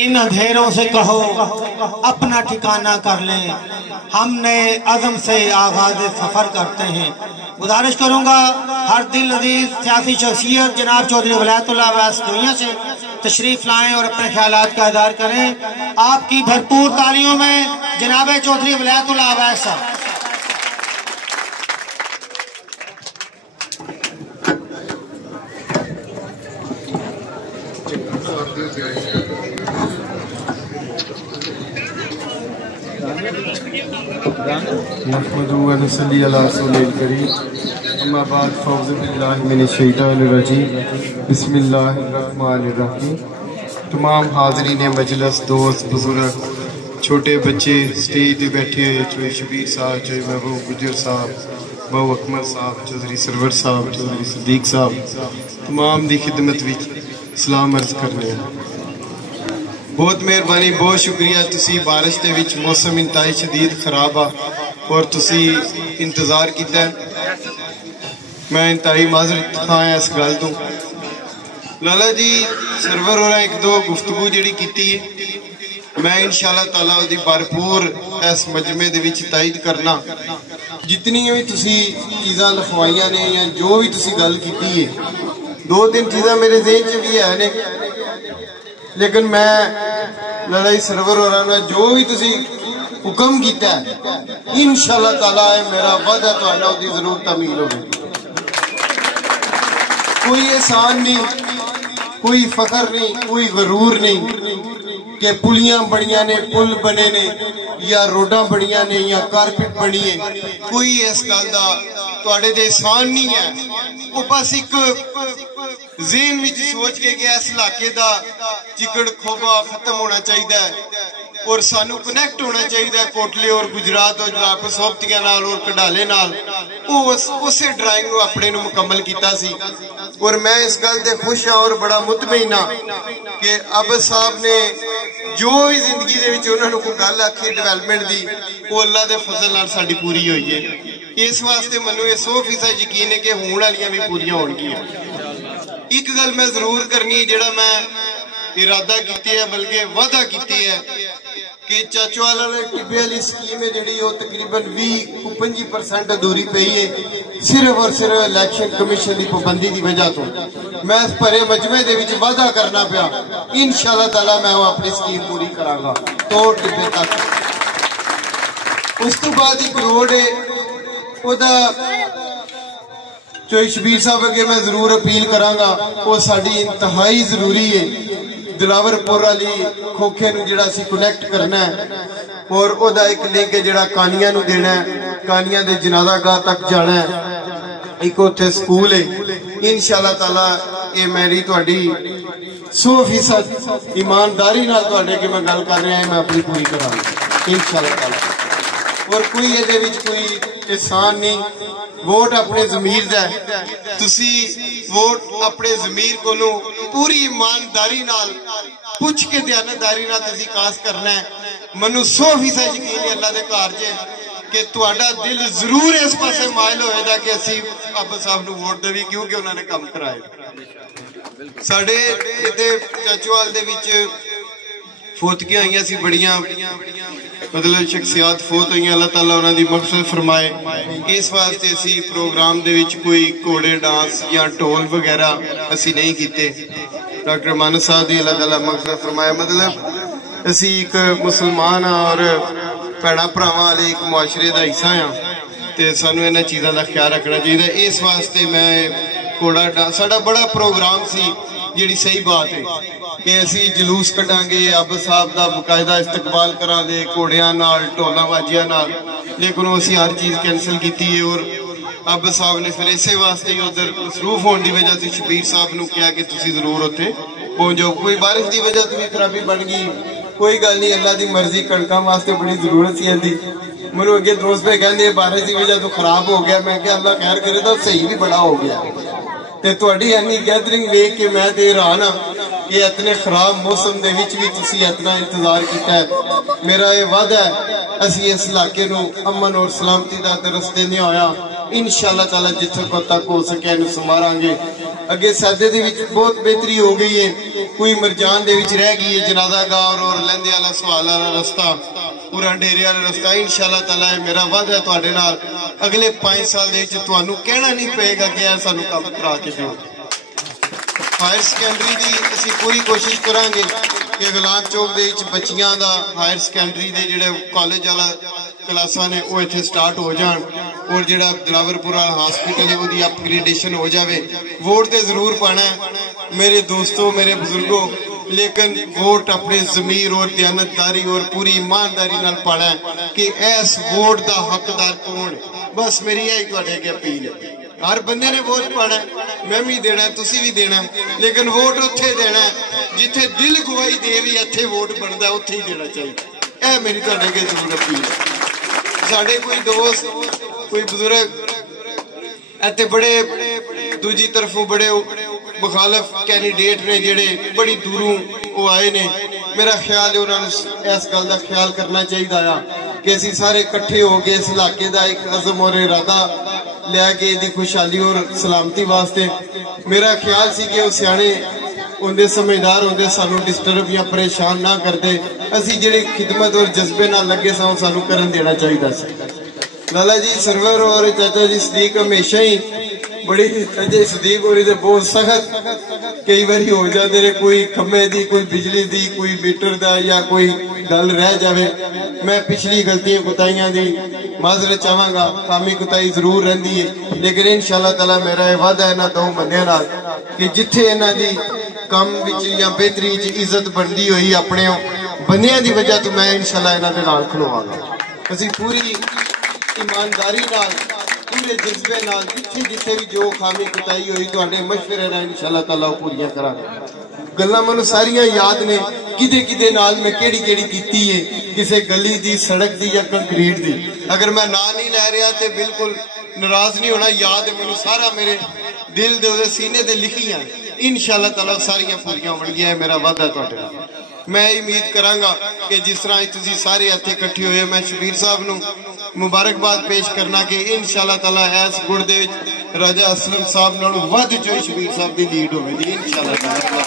इन अंधेरों से कहो अपना ठिकाना कर लें, हम नए अज़म से आगाज सफर करते हैं। गुजारिश करूंगा हर दिल अजीज सियासी शख्सियत जनाब चौधरी वलायतुल्लाह अवैस दुनिया से तशरीफ लाएं और अपने ख्यालात का इज़हार करें। आपकी भरपूर तालियों में जनाब चौधरी वलायतुल्लाह अवैस साहब। बिस्मिल्लाहिर्रहमानिर्रहीम। तमाम हाज़रीन मजलिस, दोस्त, बुजुर्ग, छोटे बच्चे, स्टेज पे बैठे हुए, चौधरी शबीर साहब, चौधरी महबूब गुजर साहब, महबूब अकमल साहब, चौधरी सरवर साहब, चौधरी सदीक साहब, तमाम दी खिदमत विच सलाम अर्ज करने। बहुत मेहरबानी, बहुत शुक्रिया। तुसी बारिश दे विच मौसम इंतहाई शदीद खराब आ और तुसी इंतजार किया। मैं इंतहाई माजरत खां इस गल तो। लाला जी सरवर होना एक दो गुफ्तगू जिहड़ी कीती है, मैं इंशाअल्लाह ताला उहदी भरपूर इस मजमे दे विच तायद करना। जितनी भी तुसी चीज़ां लिखवाइयां ने या जो भी तुसी गल कीती है, दो तीन चीज़ां मेरे ज़हन च भी है ने, लेकिन मैं लाला जी सरवर होना जो भी तुसी हुक्म किया इंशाअल्लाह ताला मेरा वादा तुहाडा उहदी जरूर तामील होगी। कोई एहसान नहीं, कोई फखर नहीं, कोई गरूर नहीं कि पुलियां बनिया ने, पुल बने ने या रोडां बनिया ने या कारपेट बनी है। कोई इस गल का तुहाडे ते एहसान नहीं है। वो बस एक ज़हन विच सोच के कि इस इलाके का चिकड़ खोबा खत्म होना चाहिए और सानू कनैक्ट होना चाहिए कोटले और गुजरात और जनाब सोबतियां नाल और कडाले नाल। उस ड्राइंग नू अपने नू मुकम्मल कीता सी और मैं इस गल ते खुश हाँ और बड़ा मुतमईन हाँ कि अब्बस साहब ने जो भी जिंदगी दे विच उन्हां नू कोई गल आखी डेवलपमेंट दी, वो अल्लाह दे फजल नाल साडी पूरी होई है। इस वास्ते मैनू 100% यकीन है कि होण वालियां भी पूरियां होणगियां। एक गल मैं जरूर करनी है, जिहड़ा मैं इरादा कीती है बल्कि वादा कीती है कि चाचोवाल टिब्बे वाली स्कीम है जिहड़ी वो तकरीबन 20-25% अधूरी पई है, सिर्फ और सिर्फ इलेक्शन कमीशन की पाबंदी की वजह तो। मैं इस भरे मजमे दे विच वादा करना पिया, इंशाअल्लाह ताला मैं वो अपनी स्कीम पूरी करांगा तो टिब्बे तक। उस तो बाद एक रोड है ओदा चौधरी शबीर साहब अगे मैं जरूर अपील करांगा, वो साडी इंतहाई जरूरी है। दिलावरपुर वाली खोखे नू जिहड़ा सी कनैक्ट करना है और ओदा एक लिंक जिहड़ा कानियां नू देना है, कानियां दे जनाजा गाह तक जाना है। एक उत्थे स्कूल है, इंशाअल्लाह ताला ये मेरी तुहाडी 100% ईमानदारी नाल तुहाडे अगे मैं गल कर रहा मैं अपनी पूरी करांगा इंशाअल्लाह ताला। और कोई ये कोई एहसान नहीं, वोट अपने ज़मीर दा है। तुसी वोट अपने ज़मीर कोलों पूरी ईमानदारी नाल पुछ के दयानतदारी नाल तुसी कास्ट करना है। मैनू 100% यकीन है अल्लाह दे घर च कि तुहाडा दिल जरूर इस पासे माइल होएगा कि असी अब्बस साहब नू वोट देवी, क्योंकि उन्होंने काम कराए। साडे इत्थे चाचोवाल दे विच फोतगियां होईयां सी बड़ियां, मतलब शख्सियात फोत हुई, अल्लाह ताला उन्हां दी मग़फ़िरत फरमाए। इस वास्ते असी प्रोग्राम दे विच कोई घोड़े डांस या ढोल वगैरह असी नहीं कीते। डॉक्टर मानस साहब दी अल्लाह ताला मग़फ़िरत फरमाए। मतलब असी एक मुसलमान और भैणा भरावां वाले एक मुआशरे का हिस्सा हाँ ते सानू इन्हां चीज़ां दा ख्याल रखना चाहिए। इस वास्ते मैं घोड़ा डांस साडा बड़ा प्रोग्राम सी, जिहड़ी सही बात है कि असी जलूस कटांगे, अब्बस साहब का बकायदा इस्तकबाल करांगे घोड़ियां नाल ढोलां बाजियां नाल, लेकिन असी हर चीज़ कैंसल की है। और अब्बस साहब ने फिर इसे वास्ते ही उधर मसरूफ होने की वजह से शबीर साहब ने कहा कि तुसी जरूर उत्थे पहुंच जाओ। कोई बारिश की वजह से भी खराबी बन गई, कोई गल नहीं, अल्लाह की मर्जी, कणकां वास्ते बड़ी जरूरत सी इहदी। मैनूं अगे दोस्त पे कहंदे बारिश की वजह तो खराब हो गया, मैं क्या अल्लाह खैर करे तो सही भी बड़ा हो गया। ते तुहाडी इन्नी गैदरिंग वेख के मैं ते हैरान हाँ, ये इतने खराब मौसम दे विच भी तुसी इतना इंतजार किया है। मेरा ये वादा है असी इस इलाके नूं अमन और सलामती दा दरस देने होया इंशाअल्लाह ताला जिथे तक हो सके संवारांगे। अगे सादे दे विच बहुत बेहतरी हो गई है, कोई मरजान दे विच रह गई है, जनादा गांव और लैंदे वाला सवाल वाला रास्ता, पूरा डेरे वाला रास्ता। इंशाअल्लाह ताला मेरा वादा है तुहाडे नाल अगले 5 साल दे विच तुहानू कहना नहीं पेगा कि यार सानू काम करा के दिओ। हायर सैकेंडरी दी असीं पूरी कोशिश करांगे कि गुलाम चौक दे विच बच्चियां दा हायर सैकेंडरी दे जिहड़े कॉलेज वाला क्लासां ने वो इत्थे स्टार्ट हो जान और जिहड़ा दिलावरपुरा हॉस्पिटल है उसकी अपग्रेडेशन हो जाए। वोट तो जरूर पाना है मेरे दोस्तों, मेरे बुजुर्गों, लेकिन वोट अपने जमीर और दयानतदारी और पूरी ईमानदारी नाल पाना है कि इस वोट का हकदार कौन है। बस मेरी यही तुहाडे अगे अपील है। हर बंदे ने वोट पाना है, मैं भी देना है, तुसी भी देना है, लेकिन वोट उत्थे देना है जिथे दिल गवाही दे भी इत्थे वोट बनता है, उत्थे ही देना चाहिए। यह मेरी तुहाडे अगे जरूर अपील है। साडे कोई दोस्त कोई बुजुर्ग इत्थे बड़े दूजी तरफों बड़े मुखालफ कैंडीडेट ने जिहड़े बड़ी दूरों वो आए ने, मेरा ख्याल है उन्होंने इस गल का ख्याल करना चाहिए कि असीं सारे इकट्ठे हो गए इस इलाके का एक अज़म और इरादा लैके इहदी खुशहाली और सलामती वास्ते। मेरा ख्याल सी कि वो सियाणे होंदे समझदार होंदे सानू डिस्टर्ब या परेशान ना करते, असीं जिहड़ी खिदमत और जज्बे नाल लगे सां सानू करन देना चाहिए सी। लाला जी सरवर और चाचा जी सदीक हमेशा ही बड़ी चाचा सदीक और बहुत सख्त कई बार हो जाते रहे, कोई खम्बे दी कोई बिजली दी कोई मीटर दा या कोई गल रह जाए। मैं पिछली गलतियां कुताइयां दी माजरत चाहांगा, कामी कुताई जरूर रहिंदी है, लेकिन इंशाअल्लाह ताला मेरा यह वादा है इन्हां दो बंदियां नाल कि जिथे इन्हां दी कम विच या बेहतरी विच इज्जत बनदी होई अपने बंदियां दी वजह तो मैं इंशाअल्लाह इन्हां दे नाल खलोवांगा। असीं पूरी ईमानदारी नाल पूरे जज्बे नाल जिथे जिथे भी जो खामी कुताई हुई तुहाडे मशवरे नाल इंशाअल्लाह ताला पूरियां करांगे। गल्लां मैनूं सारियां याद ने किदे किदे नाल मैं केड़ी केड़ी कीती है, किसे गली दी सड़क दी या कंक्रीट दी। अगर मैं ना नहीं लै रहा तो बिल्कुल नाराज नहीं होना, याद है मैनूं सारा मेरे दिल दे सीने ते लिखियां इंशाअल्लाह ताला सारियां पूरियां होणगियां है मेरा वादा तुहाडे नाल। मैं उम्मीद करांगा कि जिस तरह तुसीं सारे इत्थे इकट्ठे होए, मैं शबीर साहब नूं मुबारकबाद पेश करना कि इंशाअल्लाह ताला इस गुड़ दे विच राजा असलम साहब नालों वध जो शबीर साहब की लीड होवेगी इंशाअल्लाह ताला।